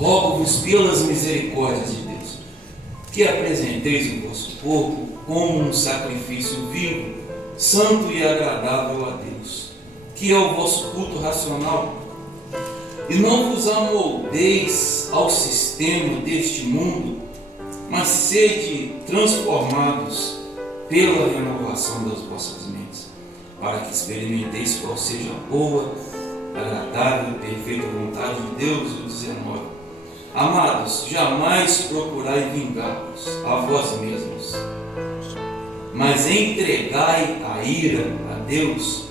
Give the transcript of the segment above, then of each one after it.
rogo-vos pelas misericórdias de Deus, que apresenteis o vosso corpo como um sacrifício vivo, santo e agradável a Deus, que é o vosso culto racional. E não vos amoldeis ao sistema deste mundo, mas sede transformados pela renovação das vossas mentes, para que experimenteis qual seja a boa, agradável e perfeita vontade de Deus. O 19. Amados, jamais procurai vingar-vos a vós mesmos, mas entregai a ira a Deus,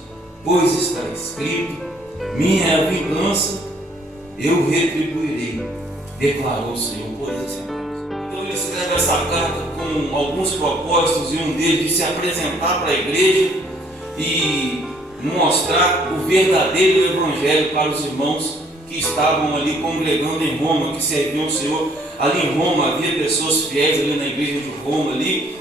pois está escrito: minha é a vingança, eu retribuirei, declarou o Senhor. Por isso, então ele escreve essa carta com alguns propósitos, e um deles de se apresentar para a igreja e mostrar o verdadeiro evangelho para os irmãos que estavam ali congregando em Roma, que serviam o Senhor. Ali em Roma havia pessoas fiéis ali na igreja de Roma ali,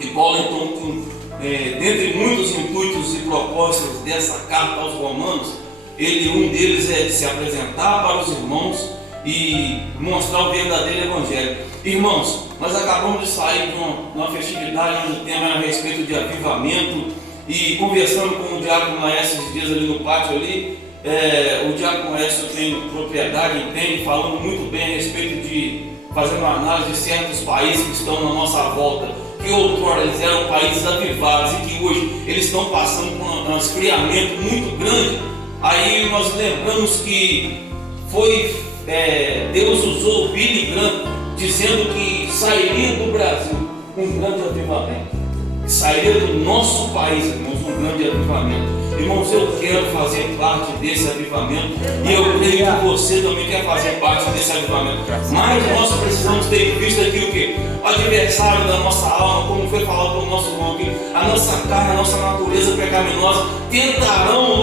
e Paulo então, dentre muitos intuitos e propósitos dessa carta aos romanos, um deles é de se apresentar para os irmãos e mostrar o verdadeiro evangelho. Irmãos, nós acabamos de sair de uma festividade onde o tema era a respeito de avivamento, e conversando com o diácono Laércio esses dias ali no pátio ali, o diácono Laércio tem propriedade, entende, falando muito bem a respeito de, fazendo uma análise de certos países que estão na nossa volta, que outrora eles eram países avivados e que hoje eles estão passando por um esfriamento muito grande. Aí nós lembramos que Deus usou o Billy Graham dizendo que sairia do Brasil um grande avivamento, que sairia do nosso país, irmãos, um grande avivamento. Irmãos, eu quero fazer parte desse avivamento, e eu creio que você também quer fazer parte desse avivamento. Mas nós precisamos ter em vista aqui o que? O adversário da nossa alma, como foi falado pelo nosso irmão aqui, a nossa carne, a nossa natureza pecaminosa,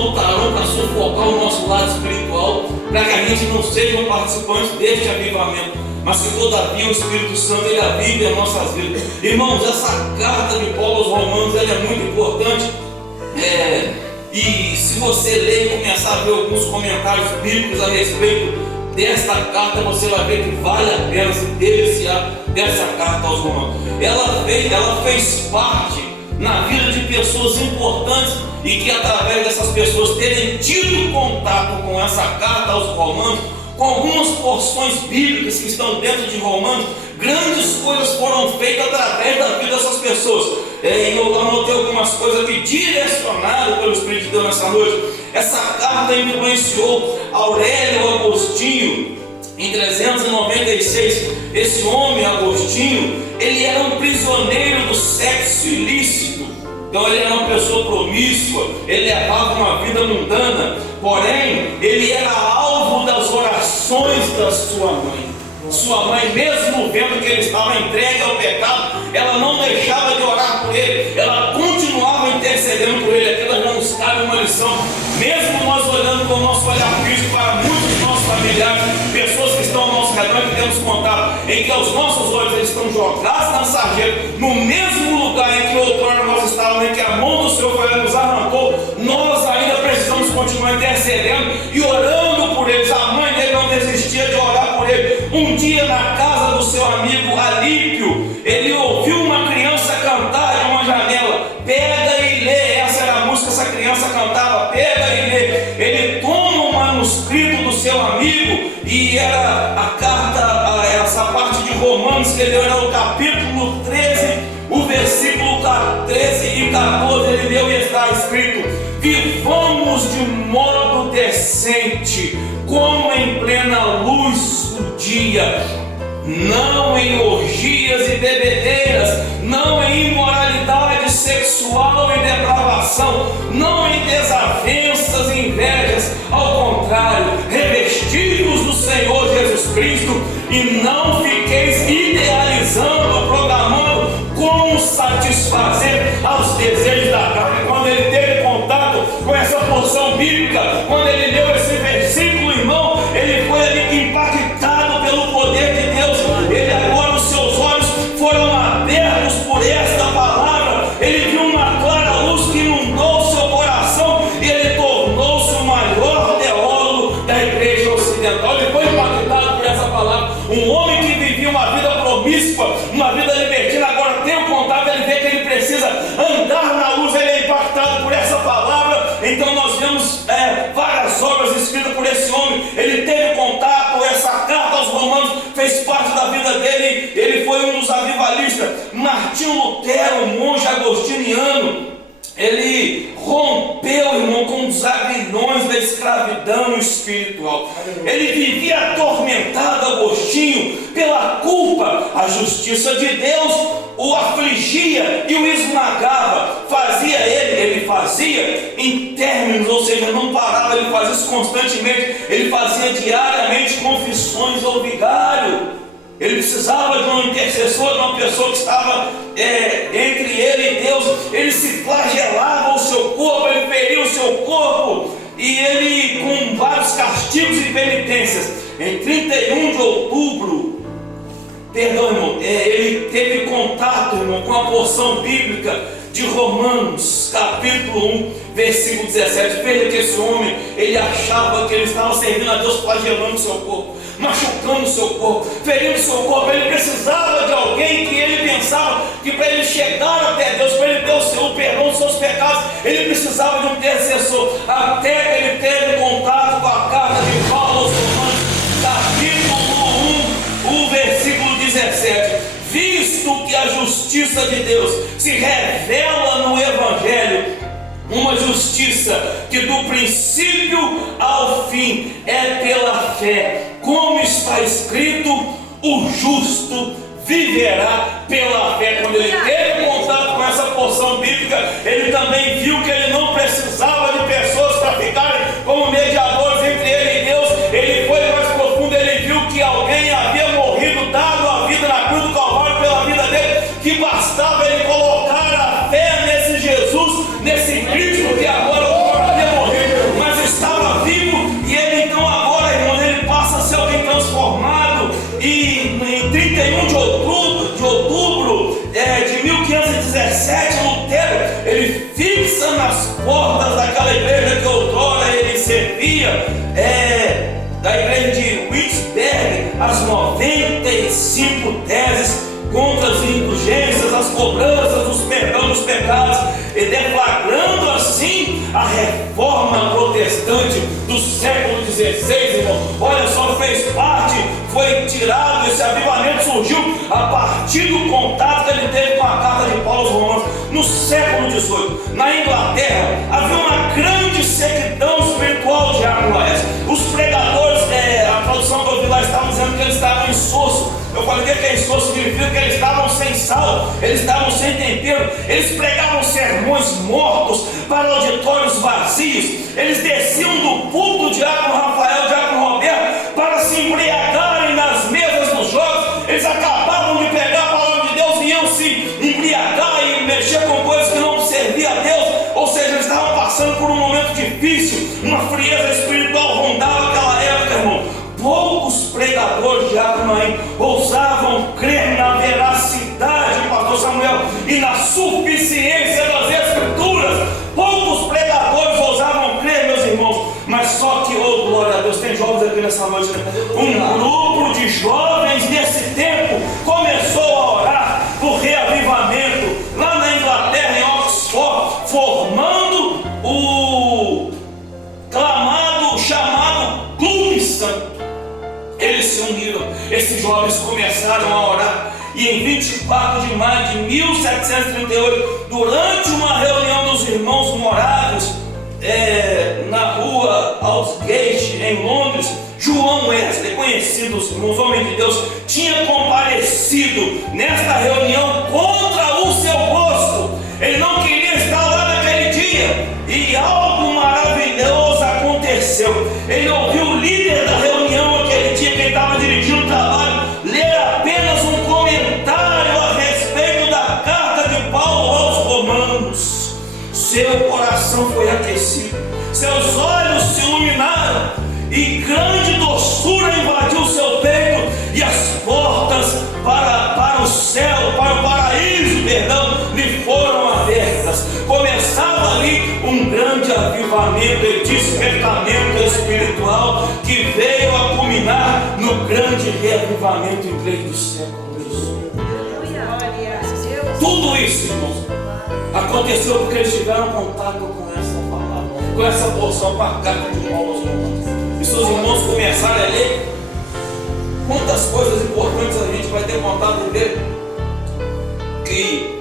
lutarão para sufocar o nosso lado espiritual, para que a gente não seja um participante deste avivamento, mas que todavia o Espírito Santo ele avive as nossas vidas. Irmãos, essa carta de Paulo aos Romanos ela é muito importante. E se você ler e começar a ver alguns comentários bíblicos a respeito desta carta, você vai ver que vale a pena se deliciar dessa carta aos Romanos. Ela fez parte na vida de pessoas importantes, e que através dessas pessoas terem tido contato com essa carta aos Romanos, com algumas porções bíblicas que estão dentro de Romanos, grandes coisas foram feitas através da vida dessas pessoas. Eu anotei algumas coisas aqui direcionadas pelo Espírito de Deus nessa noite. Essa carta influenciou Aurélio Agostinho em 396. Esse homem, Agostinho, ele era um prisioneiro do sexo ilícito. Então ele era uma pessoa promíscua, ele levava uma vida mundana, porém ele era alvo das orações da sua mãe. Sua mãe, mesmo vendo que ele estava entregue ao pecado, ela não deixava de orar por ele, ela continuava intercedendo por ele. Aquilo já nos cabe uma lição, mesmo nós olhando com o nosso olhar físico para muitos dos nossos familiares, pessoas que estão ao nosso redor, que temos contato, em que os nossos olhos eles estão jogados na sarjeta, no mesmo lugar em que outrora nós estávamos, em que a mão do Senhor nos arrancou, nós ainda precisamos continuar intercedendo e orando por eles. A mãe dele não desistia de orar por ele. Um dia, na casa do seu amigo Alípio, ele ouviu uma criança cantar de uma janela: pega e lê. Essa era a música que essa criança cantava: pega e lê. Ele toma um manuscrito do seu amigo, e era a carta, essa parte de Romanos que ele leu, era o capítulo 13, o versículo 13 e 14. Ele leu e está escrito: vivamos de modo decente, como em plena luz do dia, não em orgias e bebedeiras, não em imoralidade sexual e depravação, não em desavenças e invejas. Ao contrário, revestivos do Senhor Jesus Cristo, e não fiqueis idealizando, programando como satisfazer aos desejos da carne. Quando ele teve contato com essa porção bíblica, quando ele leu esse versículo, irmão, ele foi ali impactado pelo poder de Deus. Ele agora, os seus olhos foram abertos por esta palavra. Ele viu uma clara luz que inundou o seu coração, e ele tornou-se o maior teólogo da igreja ocidental. Ele foi impactado por essa palavra. Então nós vemos várias obras escritas por esse homem. Ele teve contato, essa carta aos Romanos fez parte da vida dele. Ele foi um dos avivalistas. Martinho Lutero, monge agostiniano, ele rompeu, irmão, com os aguilhões da escravidão espiritual. Ele vivia atormentado, Agostinho, pela culpa. A justiça de Deus o afligia e o esmagava. Ele fazia em términos, ou seja, não parava, ele fazia isso constantemente. Ele fazia diariamente confissões ao vigário. Ele precisava de um intercessor, de uma pessoa que estava entre ele e Deus. Ele se flagelava o seu corpo, ele feria o seu corpo, e ele, com vários castigos e penitências, em 31 de outubro, irmão, ele teve contato, irmão, com a porção bíblica de Romanos, capítulo 1, versículo 17. Veja que esse homem, ele achava que ele estava servindo a Deus, flagelando o seu corpo, machucando o seu corpo, ferindo o seu corpo. Ele precisava de alguém que ele pensava que para ele chegar até Deus, para ele ter o perdão dos seus pecados, ele precisava de um intercessor. Até que ele teve contato com a carta de Paulo aos Romanos, capítulo 1, o versículo 17. Visto que a justiça de Deus se revela no Evangelho, uma justiça que do princípio ao fim é pela fé, como está escrito, o justo viverá pela fé. Quando ele teve contato com essa porção bíblica, ele também viu que ele não precisava de pessoas para ficarem como mediadores entre ele e Deus. Ele foi mais profundo, ele viu que alguém havia morrido, dado a vida na cruz do Calvário pela vida dele, que bastava ele colocar a fé nesse Jesus, nesse Cristo que agora havia morrido, mas estava vivo. E ele então agora, irmão, ele passa a ser alguém transformado. E em 31 de outubro de 1517, Lutero, ele fixa nas portas daquela igreja que outrora ele servia, da igreja de Wittenberg, as 95 teses contra as indulgências, as cobranças dos perdão dos pecados, e deflagrando assim a reforma protestante do século XVI, irmão. Olha só, fez parte, foi tirado, esse avivamento surgiu a partir do contato que ele teve com a carta de Paulo aos Romanos. No século XVIII, na Inglaterra, havia uma grande sequidão espiritual de Aguilaes. Os pregadores, a tradução que eu vi lá, estavam dizendo que eles estavam insosso. Eu falei, o que é insosso? Significa que eles estavam sem sal, eles estavam sem tempero. Eles pregavam sermões mortos para auditórios vazios. Eles desciam do púlpito, diácono Rafael, diácono Roberto, para se embriagarem nas mesas dos jogos. Eles acabavam de pegar a palavra de Deus e iam se embriagar e mexer com coisas que não serviam a Deus. Ou seja, eles estavam passando por um momento difícil, uma frieza espiritual rondava aquela época, irmão. Poucos pregadores de Aguilaes ousavam crer na veracidade, pastor Samuel, e na suficiência das Escrituras. Poucos pregadores ousavam crer, meus irmãos. Mas só que, oh glória a Deus, tem jovens aqui nessa noite, né? Um grupo de jovens nesse tempo começou a orar por reavivamento lá na Inglaterra, em Oxford, formando o chamado Clube Santo. Eles se uniram, esses jovens começaram a orar, e em 24 de maio de 1738, durante uma reunião dos irmãos morados na rua Aldgate, em Londres, João Wesley, conhecido os irmãos, homem de Deus, tinha comparecido nesta reunião contra o seu gosto. Ele não queria estar lá naquele dia, e algo maravilhoso aconteceu. Ele ouviu o líder da reunião aquele dia, que ele estava dirigindo o trabalho, ler apenas um comentário a respeito da carta de Paulo aos Romanos. Seu coração foi aquecido, seus olhos se iluminaram, e grande doçura invadiu o seu peito, e as portas para o céu, para o paraíso, lhe foram abertas. Começava ali um grande avivamento e despertamento espiritual, que veio a culminar no grande reavivamento igreja do século XVIII. Tudo isso, irmãos, aconteceu porque eles tiveram contato com essa palavra. com essa porção para a carta de Paulo aos Romanos. E se os irmãos começarem a ler, quantas coisas importantes a gente vai ter contato de ver. Que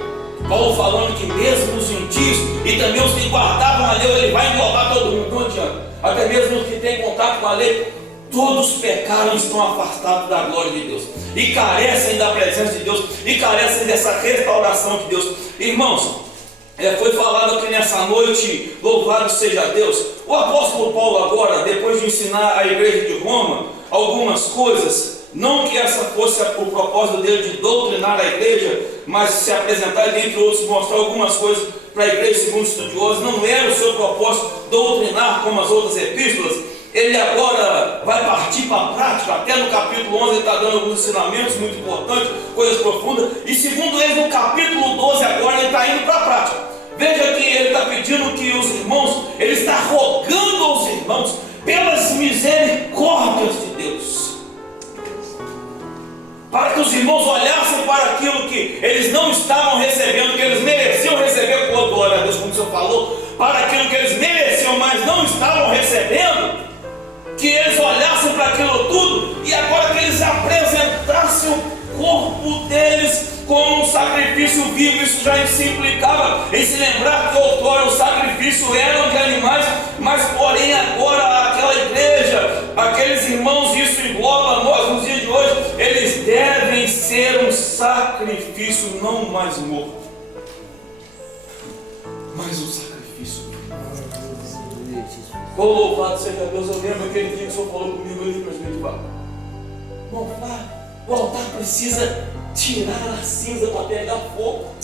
Paulo falando que mesmo os gentios e também os que guardavam a lei, ele vai englobar todo mundo, não adianta. Até mesmo os que têm contato com a lei, todos pecaram e estão afastados da glória de Deus, e carecem da presença de Deus, e carecem dessa restauração de Deus. Irmãos, foi falado aqui nessa noite, louvado seja Deus. O apóstolo Paulo agora, depois de ensinar a igreja de Roma algumas coisas, não que essa fosse o propósito dele de doutrinar a igreja, mas se apresentar e, dentre outros, mostrar algumas coisas para a igreja segundo os estudiosos. Não era o seu propósito doutrinar como as outras epístolas. Ele agora vai partir para a prática. Até no capítulo 11 ele está dando alguns ensinamentos muito importantes, coisas profundas. E segundo ele, no capítulo 12 agora ele está indo para a prática. Veja que ele está pedindo que os irmãos, ele está rogando aos irmãos pelas misericórdias de Deus, para que os irmãos olhassem para aquilo que eles não estavam recebendo, que eles mereciam receber, por glória a Deus, como o Senhor falou, para aquilo que eles mereciam, mas não estavam recebendo, que eles olhassem para aquilo tudo, e agora que eles apresentassem o corpo deles como um sacrifício vivo. Isso já se implicava em se lembrar que outrora o sacrifício eram de animais, mas porém agora aquela igreja, aqueles irmãos, isso engloba nós nos dias de hoje, eles devem ser um sacrifício não mais morto, mas um sacrifício vivo. Oh, louvado seja Deus. Eu lembro aquele dia que o Senhor falou comigo ali para os meus pais. O altar precisa tirar a cinza para pegar fogo.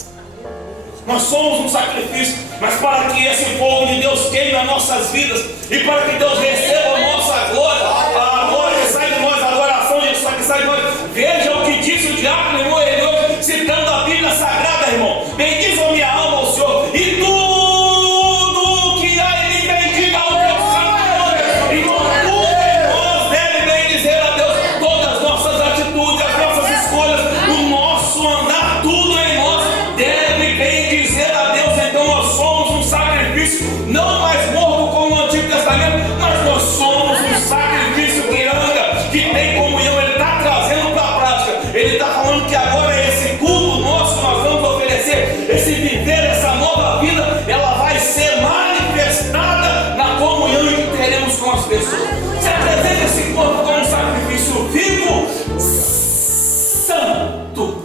Nós somos um sacrifício, mas para que esse fogo de Deus queime as nossas vidas e para que Deus receba a nossa glória, a glória que sai de nós, a adoração que sai de nós. Veja o que disse o diácono hoje, citando a Bíblia Sagrada, irmão. Bendiz a minha alma ao Senhor, e tudo que há em mim bendiga ao teu santo nome. Irmão, tudo em nós deve bendizer a Deus. Todas as nossas atitudes, as nossas escolhas, o nosso andar, tudo em nós deve bendizer a Deus. Então nós somos um sacrifício não mais morto como no Antigo Testamento, mas nós somos um sacrifício que anda, que tem comunhão. Ele está trazendo para a prática. Ele está falando que agora esse culto nosso nós vamos oferecer, esse viver, essa nova vida, ela vai ser manifestada na comunhão que teremos com as pessoas. Se apresenta esse corpo como um sacrifício vivo, santo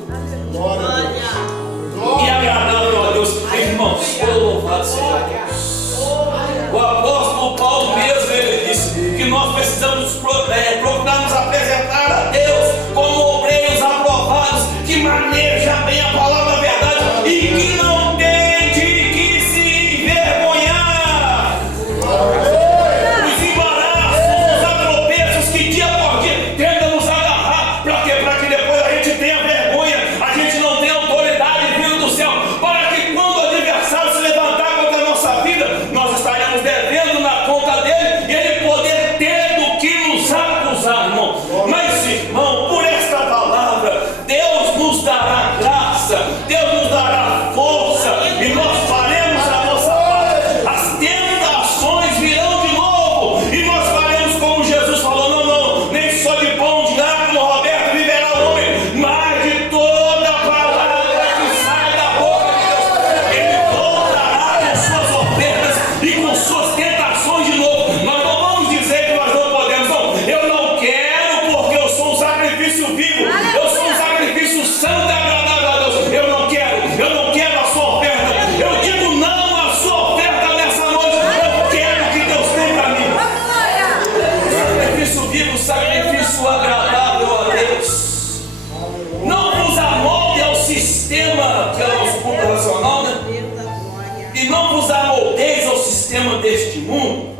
e agradável a Deus. Irmãos, louvado seja Deus. O apóstolo Paulo mesmo, ele disse que nós precisamos procurar nos apresentar a Deus como obreiros aprovados, que manejam bem a palavra da verdade e que não tem de que se envergonhar. Os embaraços, os atropeços que dia por dia tentam nos agarrar, para que depois a gente tenha vergonha, a gente não tenha autoridade vindo do céu, para que quando o adversário se levantar contra a nossa vida, nós estaremos devendo na conta dele e ele poder ter do que nos acusar, irmão. Mas, irmão, por esta palavra, Deus nos dará graça, Deus nos dará força, e nós faremos a nossa parte. As tentações virão de novo, e nós faremos como Jesus falou: não, nem só de pão de água, Roberto, viverá o homem, mas de toda a palavra que sai da boca de Deus. Ele voltará com suas ofertas e com suas tentações de novo. Nós não vamos dizer que nós não podemos, não. Eu não quero, porque eu sou um sacrifício vivo, eu sou um sacrifício santo e agradável a Deus. Eu não quero a sua oferta. Eu digo não à sua oferta nessa noite. Eu quero o que Deus tem para mim. Sacrifício vivo, sacrifício agradável a Deus. Não vos amolde ao sistema que é o nosso culto racional, né? E não vos amoldeis ao sistema deste mundo,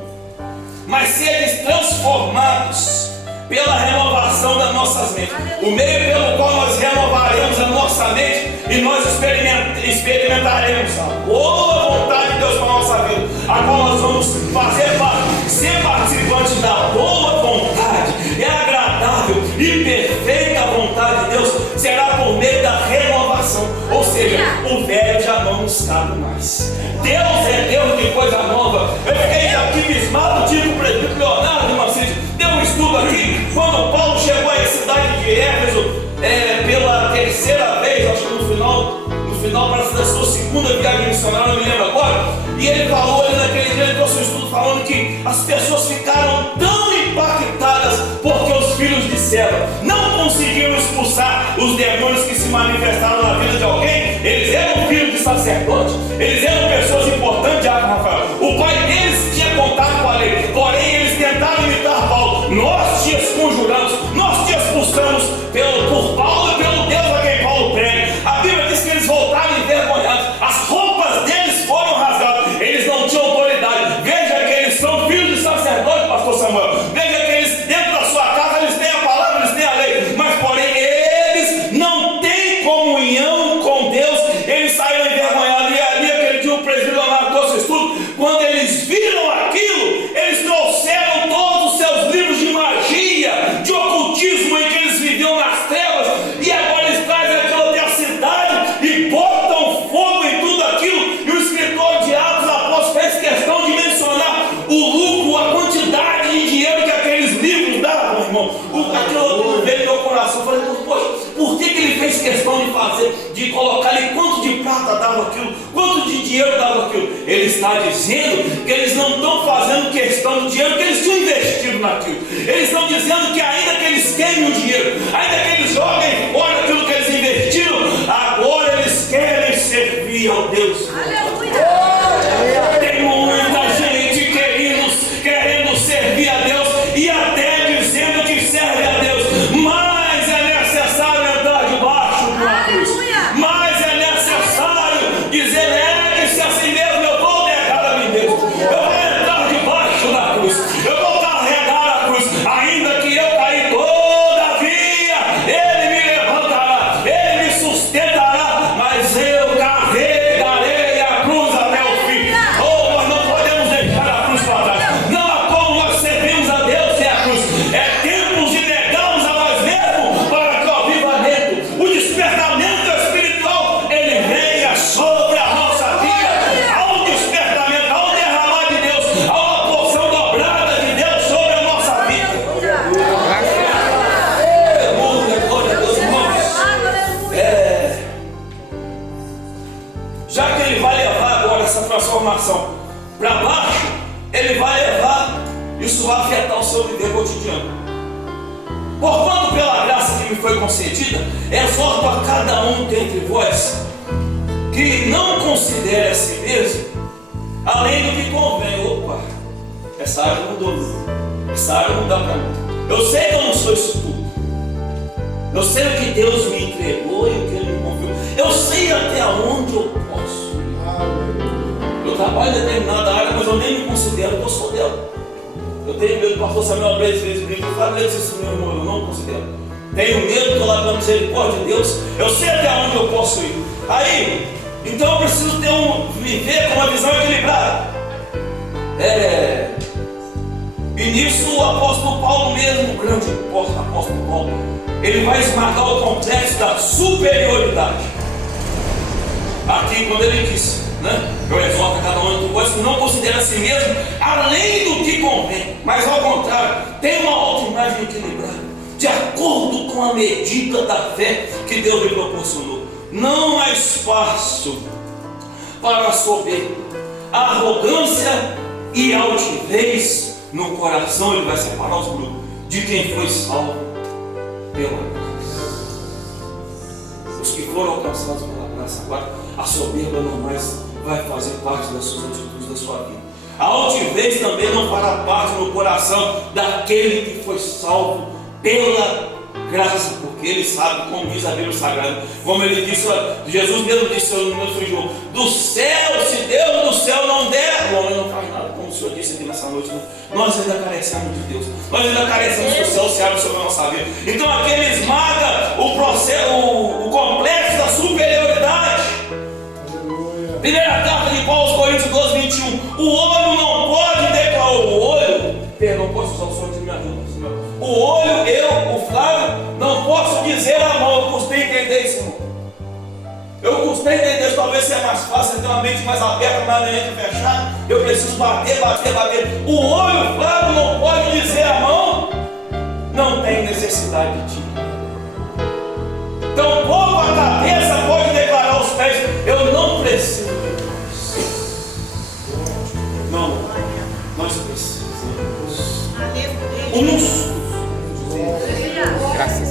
mas sedes transformados pela renovação das nossas mentes. O meio pelo qual nós renovaremos a nossa mente e nós experimentaremos a boa vontade de Deus para a nossa vida. Agora nós vamos fazer parte, ser participantes da boa vontade e agradável e perfeita vontade de Deus. Será por meio da renovação, ou seja, o velho já não nos cabe mais. Deus é Deus de coisa nova. Eu fiquei segunda viagem missionária, não me lembro agora, e ele falou ali naquele dia, ele trouxe um estudo falando que as pessoas ficaram tão impactadas porque os filhos disseram, não conseguiram expulsar os demônios que se manifestaram na vida de alguém. Eles eram filhos de sacerdote, eles eram pessoas importantes, Diácono Rafael. O pai deles tinha contato com a lei, porém eles tentaram imitar Paulo. Nós te conjuramos, nós te expulsamos por Paulo e pelo Deus a quem Paulo prega. A Bíblia diz que eles voltaram envergonhados, as roupas deles foram rasgadas, eles não tinham autoridade. Veja que eles são filhos de sacerdote, pastor Samuel. Veja que eles, dentro da sua casa, eles têm a palavra, eles têm a lei, mas porém eles não têm comunhão com Deus. Eles saíram envergonhados. E ali aquele dia o presbítero Leonardo trouxe o estudo. Quando eles viram aquilo, eles trouxeram todos os seus livros de magia, de ocultismo, em que eles viviam nas trevas, e agora eles trazem aquilo até a cidade e botam fogo em tudo aquilo. E o escritor de Atos Apóstolos fez questão de mencionar o lucro, a quantidade de dinheiro que aqueles livros davam, irmão. Aquilo veio no meu coração. Eu falei, poxa, por que ele fez questão de fazer, de colocar ali quanto de prata dava aquilo, quanto de dinheiro dava aquilo? Ele está dizendo que eles não estão fazendo questão do dinheiro que eles tinham investido naquilo. Eles estão dizendo que ainda que eles queimem o dinheiro, ainda que eles joguem fora aquilo que eles investiram, agora eles querem servir ao Deus. Aleluia! Tem muita gente querendo servir a Deus e até dizendo que serve a Deus, mas é necessário entrar debaixo de uma cruz, mas é necessário dizer, negue-se a si mesmo, eu vou negar a mim mesmo, eu vou entrar debaixo da cruz, eu vou carregar a cruz, ainda que eu cair, todavia Ele me levantará, Ele me sustentará, mas eu carregarei a cruz até o fim. Oh, nós não podemos deixar a cruz para trás. Não há como nós servimos a Deus sem a cruz. É tempo de negarmos a nós mesmos para que o avivamento, o despertamento espiritual, ele venha sobre a nossa vida. Há um despertamento, há um derramar de Deus, há uma porção dobrada de Deus sobre a nossa vida. Glória a Deus, irmãos. Já que ele vai levar agora essa transformação para baixo, ele vai levar, isso vai afetar o seu viver cotidiano. Porquanto pela graça que me foi concedida, exorto a cada um dentre vós que não considere a si mesmo além do que convém. Opa, essa área mudou, essa área não dá para mim. Eu sei que eu não sou isso tudo, eu sei o que Deus me entregou e o que Ele me confiou, eu sei até onde eu posso. Eu trabalho em determinada área, mas eu nem me considero que eu sou dela. Eu tenho medo, o pastor Samuel às vezes brinca, eu falo isso, meu irmão, eu não considero. Tenho medo, estou lá pela misericórdia de Deus, eu sei até onde eu posso ir. Aí, então eu preciso viver com uma visão equilibrada. E nisso o apóstolo Paulo mesmo, o grande apóstolo Paulo, ele vai esmagar o complexo da superioridade. Aqui quando ele disse, né? Eu exorto a cada um de vós que não considera a si mesmo além do que convém, mas ao contrário, tem uma autoimagem equilibrada, de acordo com a medida da fé que Deus lhe proporcionou. Não há espaço para a soberba, a arrogância e a altivez no coração. Ele vai separar os grupos de quem foi salvo pela graça. Os que foram alcançados pela graça, agora a soberba não mais vai fazer parte das suas atitudes, da sua vida. A altivez também não fará parte no coração daquele que foi salvo pela graça, porque ele sabe, como diz a Bíblia Sagrada, como ele disse, Jesus mesmo disse no meu João, do céu, se Deus do céu não der, o homem não faz nada, como o Senhor disse aqui nessa noite. Nós ainda carecemos de Deus, nós ainda carecemos que o céu se abre sobre a nossa vida. Então aquele esmaga o complexo da superioridade. Primeira carta de Paulo aos Coríntios 12, 21. O olho não pode declarar, perdão, posso usar o som de me ajuda. O olho, o Flávio, não posso dizer a mão. Eu custei entender isso, irmão. Eu custei entender isso. Talvez seja mais fácil, ter uma mente mais aberta, mais mente fechada. Eu preciso bater. O olho, Flávio, não pode dizer a mão, não tem necessidade de ti. Tampouco a cabeça pode declarar aos pés, eu não preciso uns.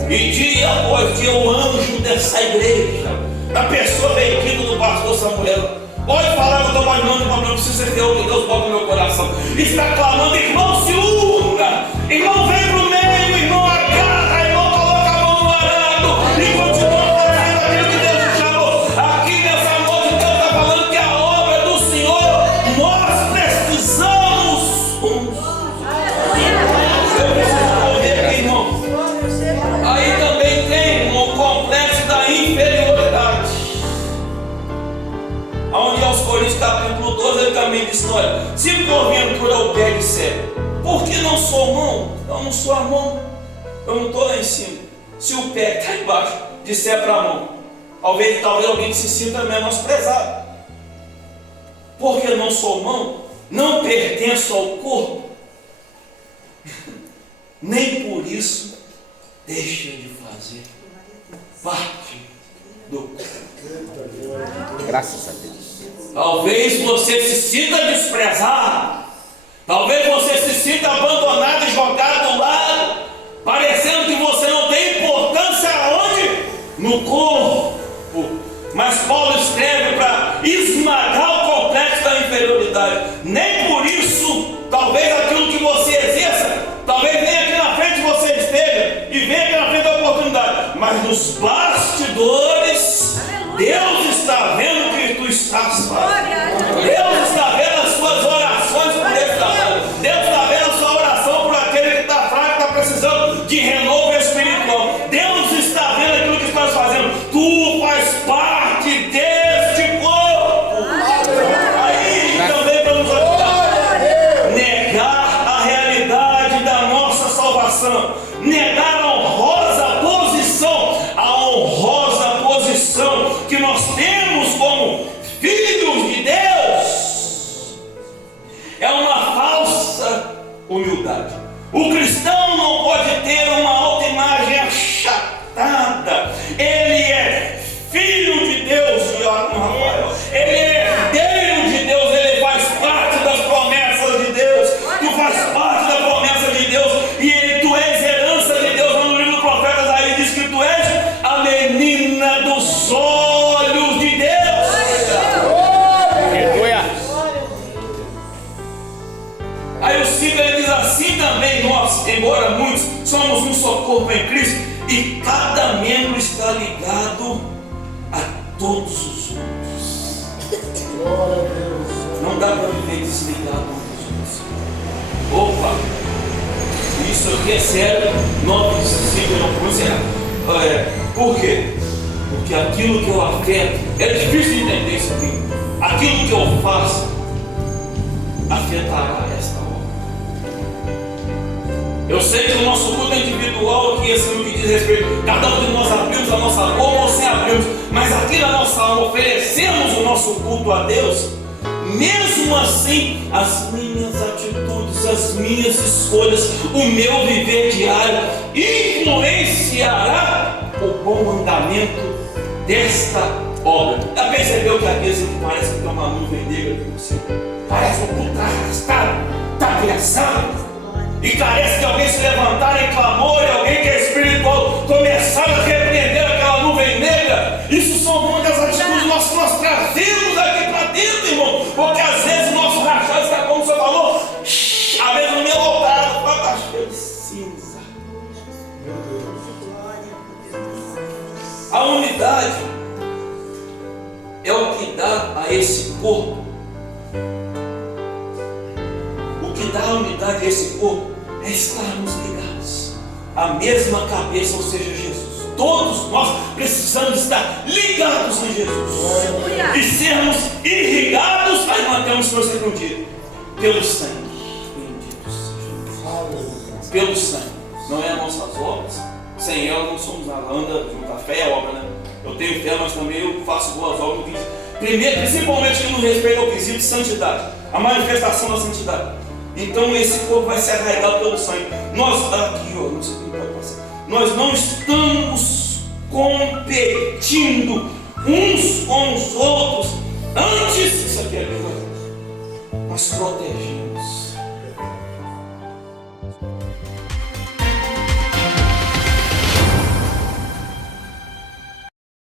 E dia após dia o anjo dessa igreja, a pessoa bendita do pastor Samuel, pode falar que eu estou imaginando o problema, precisa ser o que Deus bota no meu coração. Está clamando, irmão, se una, irmão, vem para o meio, irmão, agarra, irmão, coloca a mão no arado e continua fazendo aquilo que Deus te chamou. Aqui nessa noite Deus está falando que a obra do Senhor, nós precisamos uns. Eu preciso correr aqui, irmão. Aí também tem o complexo da inferioridade. Onde aos Coríntios capítulo 12 ele também diz: olha, se porventura o pé disser, por que não sou mão? Eu não sou a mão, eu não estou lá em cima. Se o pé que está embaixo disser para a mão, talvez alguém se sinta menosprezado. Porque não sou mão, não pertenço ao corpo, nem por isso deixa de fazer parte do corpo. Graças a Deus. Talvez você se sinta desprezado, talvez você se sinta abandonado e jogado do lado, parecendo que você não tem importância aonde? No corpo. Mas Paulo escreve para esmagar o complexo da inferioridade. Nem por isso, talvez aquilo que você exerça, talvez nem aqui na frente você esteja e venha aqui na frente da oportunidade, mas nos bastidores, Deus está vendo o que tu estás fazendo. Deus está vendo as suas orações por esse trabalho. Deus está vendo a sua oração por aquele que está fraco, está precisando de renovo espiritual. Deus está vendo aquilo que estás fazendo. Tu faz parte deste corpo. Aí também para nos ajudar. Negar a realidade da nossa salvação. Negar a honrosa posição que nós temos como filhos de Deus é uma falsa humildade. O cristão não pode ter uma autoimagem achatada. Ele é filho de Deus, Diácono Rafael. Ele é herdeiro de Deus. Ele faz parte das promessas de Deus. Tu faz parte da promessa de Deus e tu és herança de Deus. No livro do profeta Isaías diz que tu és a menina dos olhos de Deus. Aí o 5 ele diz assim também: nós, embora muitos, somos um só corpo em Cristo, e cada membro está ligado a todos os outros. Não dá para viver desligado uns dos outros. Opa! Isso aqui é sério. 9, 5, eu não pronunciar. Por quê? Porque aquilo que eu afeto, é difícil de entender isso aqui. Aquilo que eu faço afetará esta obra. Eu sei que o nosso culto é individual aqui, assim, no que diz respeito, cada um de nós abrimos a nossa boca ou sem abrimos, mas aqui na nossa alma oferecemos o nosso culto a Deus. Mesmo assim, as minhas atitudes, as minhas escolhas, o meu viver diário influenciará o bom andamento desta obra. Já percebeu que às vezes parece que tem uma nuvem negra aqui no céu? Parece um culto arrastado, está pensando, e carece de alguém se levantar em clamor, e alguém que é espiritual começar a repreender aquela nuvem negra. Isso são muitas atitudes nós trazemos aqui para dentro, irmão, porque às vezes o nosso rachado está, como o senhor falou, às vezes no meu altar está cheio de cinza. A unidade é o que dá a esse corpo. O que dá a unidade a esse corpo é estarmos ligados à mesma cabeça, ou seja, Jesus. Todos nós precisamos estar ligados em Jesus e sermos irrigados, aí mantemos por sempre um dia, pelo sangue. Bendito seja. Pelo sangue. Não é as nossas obras. Sem ela não somos nada. Anda junto à fé, é obra, né? Eu tenho fé, mas também eu faço boas obras. Primeiro, principalmente no respeito ao quesito de santidade, a manifestação da santidade. Então esse corpo vai ser arraigado pelo sangue. Nós, aqui, ó, não sei como vai passar. Nós não estamos competindo uns com os outros. Antes, isso aqui é verdade, mas protegendo.